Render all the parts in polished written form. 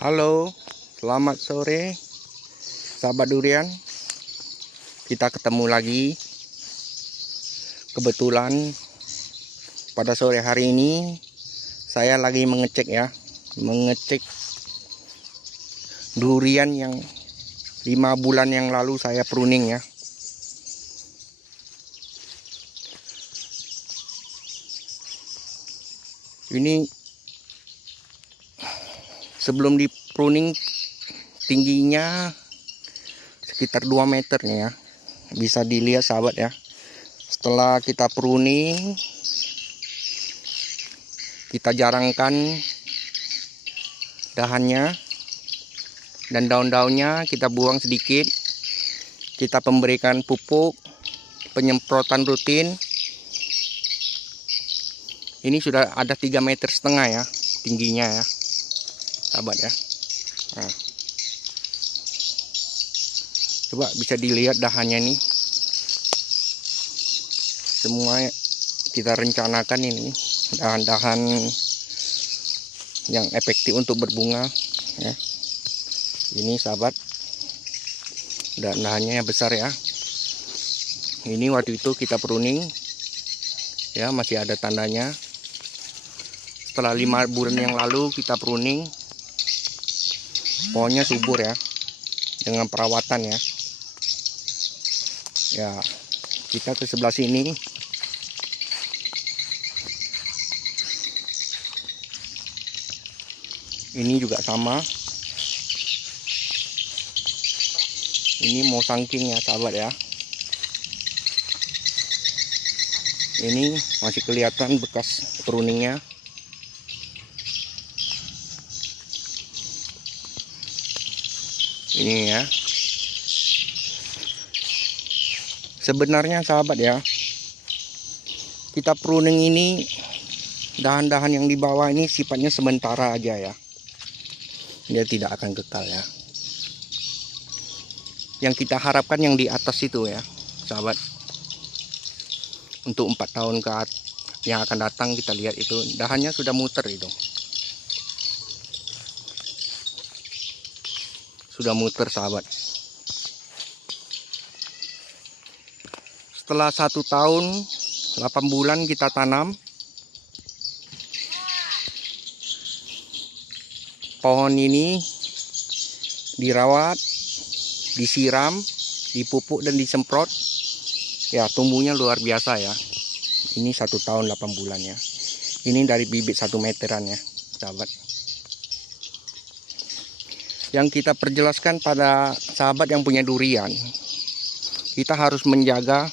Halo, selamat sore sahabat durian. Kita ketemu lagi. Kebetulan pada sore hari ini saya lagi mengecek durian yang 5 bulan yang lalu saya pruning ya. Ini sebelum di pruning tingginya sekitar 2 meter nih ya, bisa dilihat sahabat ya. Setelah kita pruning, kita jarangkan dahannya dan daun-daunnya, kita buang sedikit. Kita memberikan pupuk, penyemprotan rutin. Ini sudah ada 3,5 meter ya tingginya ya sahabat ya. Nah, coba bisa dilihat dahannya nih, semua kita rencanakan ini dahan-dahan yang efektif untuk berbunga ya. Ini sahabat, dahannya besar ya. Ini waktu itu kita pruning ya, masih ada tandanya. Setelah 5 bulan yang lalu kita pruning, pohonnya subur ya, dengan perawatan ya. Ya, kita ke sebelah sini. Ini juga sama. Ini mau sangking ya sahabat ya. Ini masih kelihatan bekas pruningnya. Ini ya. Sebenarnya sahabat ya, kita pruning ini dahan-dahan yang di bawah ini sifatnya sementara aja ya. Dia tidak akan kekal ya. Yang kita harapkan yang di atas itu ya sahabat. Untuk 4 tahun yang akan datang, kita lihat itu dahannya sudah muter itu. Sudah muter sahabat. Setelah 1 tahun 8 bulan kita tanam, pohon ini dirawat, disiram, dipupuk dan disemprot ya, tumbuhnya luar biasa ya. Ini 1 tahun 8 bulan ya. Ini dari bibit 1 meteran ya sahabat. Yang kita perjelaskan pada sahabat yang punya durian, kita harus menjaga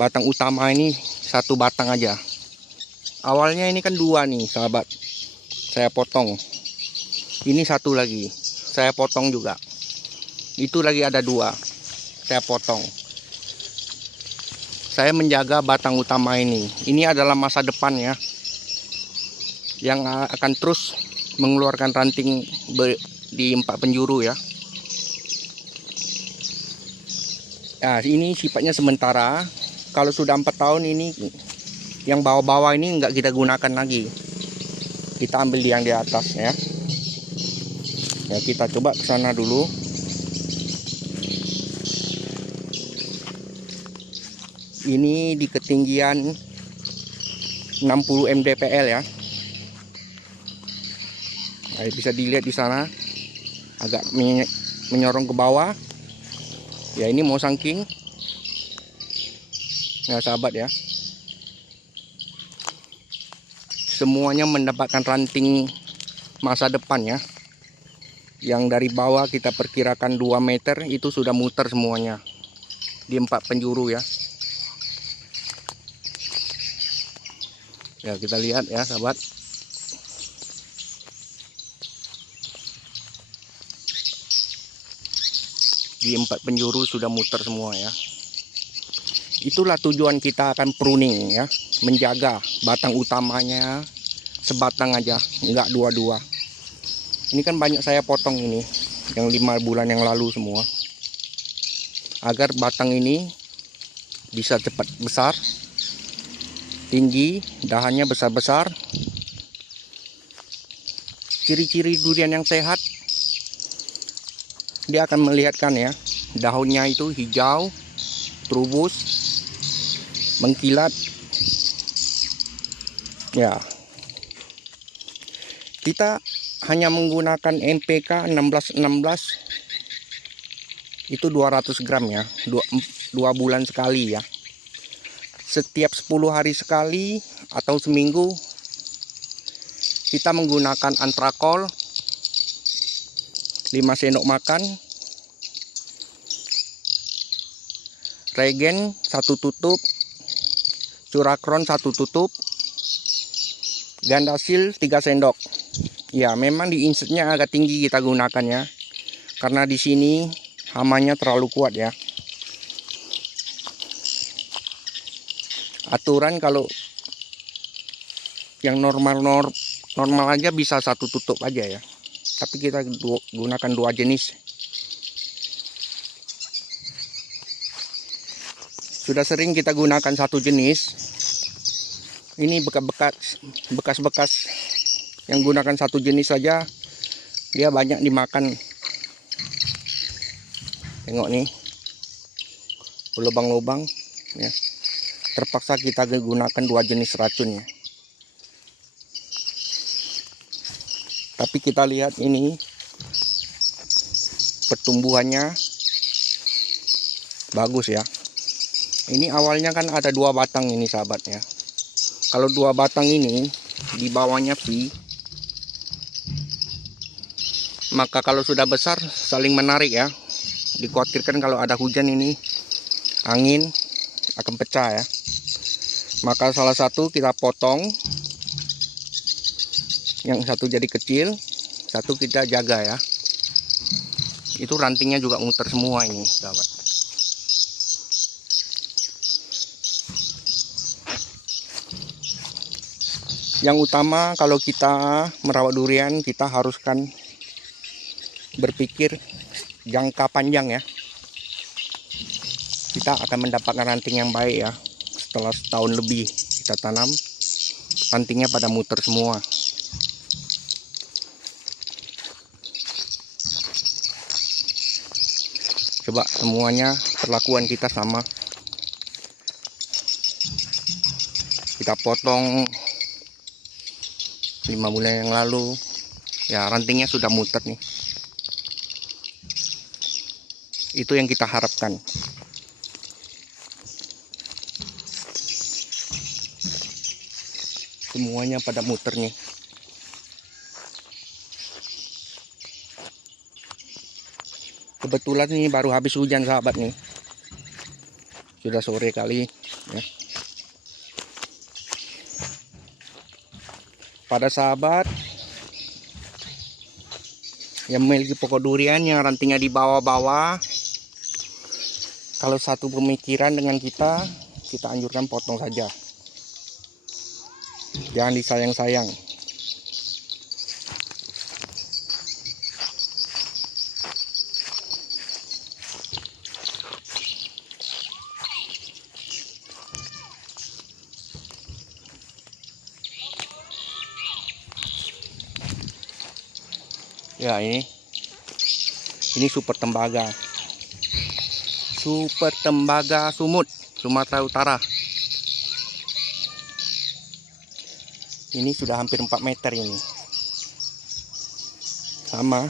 batang utama ini 1 batang aja. Awalnya ini kan 2 nih sahabat, saya potong. Ini 1 lagi saya potong juga. Itu lagi ada 2, saya potong. Saya menjaga batang utama ini. Ini adalah masa depan ya, yang akan terus mengeluarkan ranting di 4 penjuru ya. Nah, ini sifatnya sementara. Kalau sudah 4 tahun ini, yang bawah-bawah ini nggak kita gunakan lagi. Kita ambil yang di atas ya. Ya, kita coba ke sana dulu. Ini di ketinggian 60 mdpl ya. Nah, bisa dilihat di sana agak menyorong ke bawah. Ya, ini mau sangking. Nah sahabat ya, semuanya mendapatkan ranting masa depan ya. Yang dari bawah kita perkirakan 2 meter itu sudah muter semuanya di 4 penjuru ya. Ya, kita lihat ya sahabat. Di 4 penjuru sudah muter semua ya. Itulah tujuan kita akan pruning ya, menjaga batang utamanya sebatang aja, enggak 2-2. Ini kan banyak saya potong ini, yang 5 bulan yang lalu semua, agar batang ini bisa cepat besar, tinggi, dahannya besar-besar, Ciri-ciri durian yang sehat, dia akan melihatkan ya, daunnya itu hijau, terubus, mengkilat. Ya, kita hanya menggunakan NPK 1616 itu 200 gram ya, 2 bulan sekali ya. Setiap 10 hari sekali atau seminggu kita menggunakan antrakol 5 sendok makan, regen 1 tutup, curakron 1 tutup, gandasil 3 sendok. Ya, memang di insertnya agak tinggi kita gunakan ya, karena di sini hamanya terlalu kuat ya. Aturan kalau yang normal aja bisa 1 tutup aja ya, tapi kita gunakan 2 jenis. Sudah sering kita gunakan 1 jenis. Ini bekas-bekas yang gunakan 1 jenis saja dia banyak dimakan. Tengok nih, lubang-lubang ya. Terpaksa kita gunakan 2 jenis racun ya. Tapi kita lihat ini pertumbuhannya bagus ya. Ini awalnya kan ada 2 batang ini sahabat ya. Kalau 2 batang ini di bawahnya V, maka kalau sudah besar saling menarik ya. Dikhawatirkan kalau ada hujan ini angin akan pecah ya. Maka salah satu kita potong, yang satu jadi kecil, satu kita jaga ya. Itu rantingnya juga muter semua ini sahabat. Yang utama kalau kita merawat durian, kita haruskan berpikir jangka panjang ya. Kita akan mendapatkan ranting yang baik ya. Setelah setahun lebih kita tanam, rantingnya pada muter semua. Coba semuanya perlakuan kita sama. Kita potong 5 bulan yang lalu ya, rantingnya sudah muter nih. Itu yang kita harapkan. Semuanya pada muter nih. Kebetulan ini baru habis hujan sahabat nih. Sudah sore kali ya. Pada sahabat yang memiliki pokok durian yang rantingnya di bawah-bawah, kalau satu pemikiran dengan kita anjurkan potong saja. Jangan disayang-sayang. Ya, ini super tembaga. Super tembaga Sumut, Sumatera Utara. Ini sudah hampir 4 meter ini. Sama.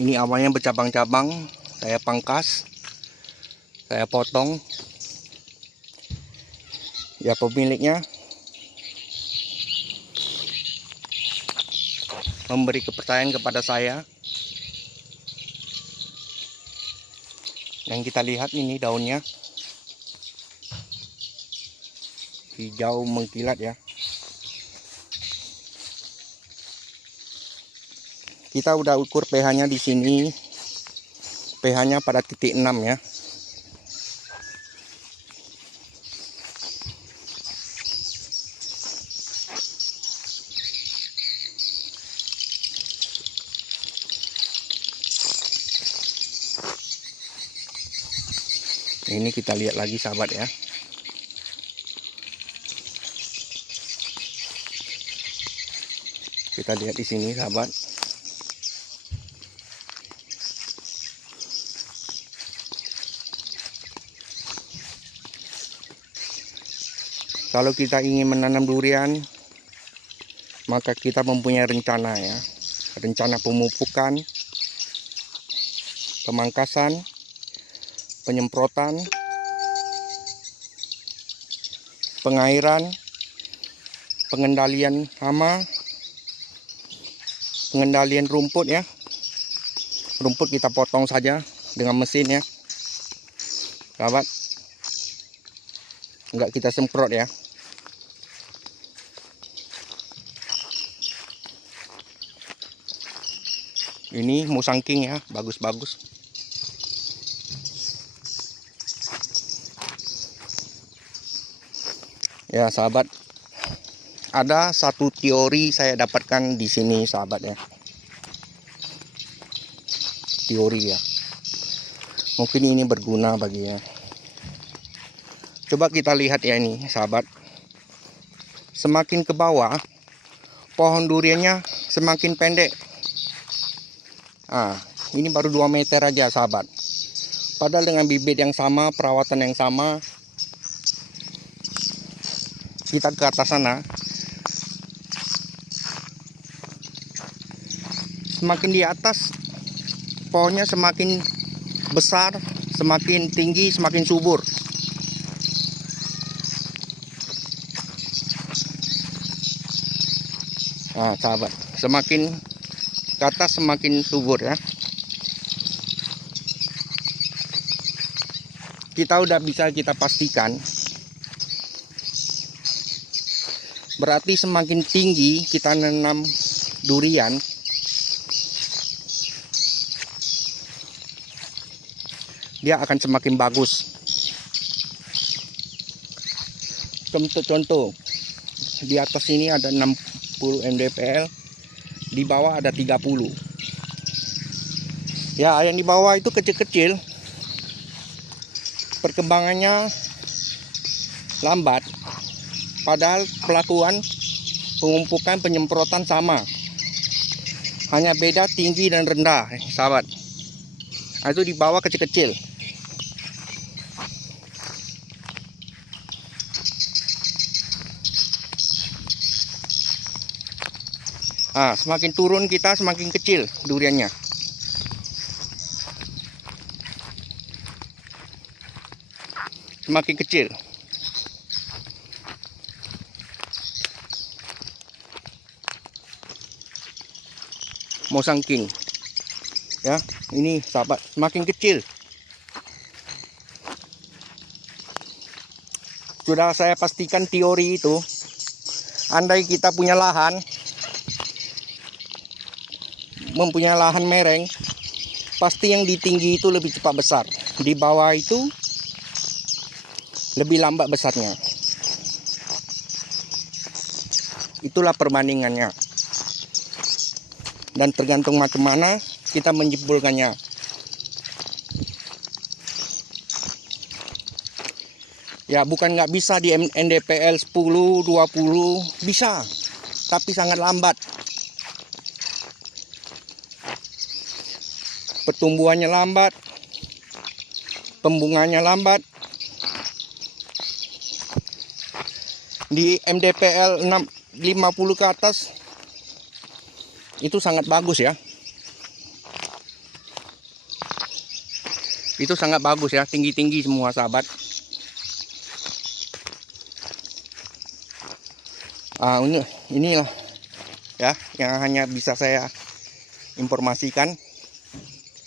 Ini awalnya bercabang-cabang, saya pangkas, saya potong. Ya, pemiliknya memberi kepercayaan kepada saya. Yang kita lihat ini daunnya hijau mengkilat ya. Kita udah ukur pH-nya di sini. pH-nya pada titik 6 ya. Ini kita lihat lagi sahabat ya. Kita lihat di sini sahabat. Kalau kita ingin menanam durian, maka kita mempunyai rencana ya. Rencana pemupukan, pemangkasan, penyemprotan, pengairan, pengendalian hama, pengendalian rumput ya. Rumput kita potong saja dengan mesin ya, sahabat. Enggak kita semprot ya. Ini musang king ya, bagus-bagus. Ya sahabat, ada satu teori saya dapatkan di sini sahabat ya. Teori ya. Mungkin ini berguna baginya. Coba kita lihat ya ini sahabat. Semakin ke bawah, pohon duriannya semakin pendek. Ah, ini baru 2 meter aja sahabat. Padahal dengan bibit yang sama, perawatan yang sama, kita ke atas sana, semakin di atas pohonnya semakin besar, semakin tinggi, semakin subur. Nah sahabat, semakin ke atas semakin subur ya. Kita udah bisa kita pastikan, berarti semakin tinggi kita nanam durian, dia akan semakin bagus. Contoh, di atas ini ada 60 mdpl, di bawah ada 30. Ya, yang di bawah itu kecil-kecil, perkembangannya lambat, padahal pelakuan pemumpukan penyemprotan sama, hanya beda tinggi dan rendah sahabat. Nah, itu di bawah kecil-kecil. Nah, semakin turun kita semakin kecil duriannya. Semakin kecil. Musang king. Ya, ini sahabat, semakin kecil. Sudah saya pastikan teori itu. Andai kita punya lahan, mempunyai lahan mereng, pasti yang di tinggi itu lebih cepat besar, di bawah itu lebih lambat besarnya. Itulah perbandingannya, dan tergantung macam mana kita menyimpulkannya. Ya, bukan nggak bisa di NDPL 10, 20, bisa, tapi sangat lambat. Pertumbuhannya lambat, pembunganya lambat. Di MDPL 50 ke atas itu sangat bagus ya. Itu sangat bagus ya, tinggi-tinggi semua sahabat. Inilah ya yang hanya bisa saya informasikan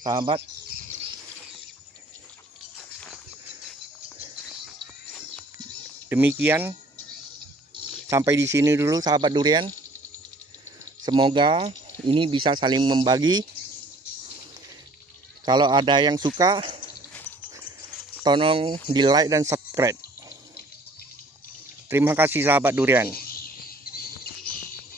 sahabat. Demikian, sampai di sini dulu sahabat durian. Semoga ini bisa saling membagi. Kalau ada yang suka, tolong di like dan subscribe. Terima kasih sahabat durian.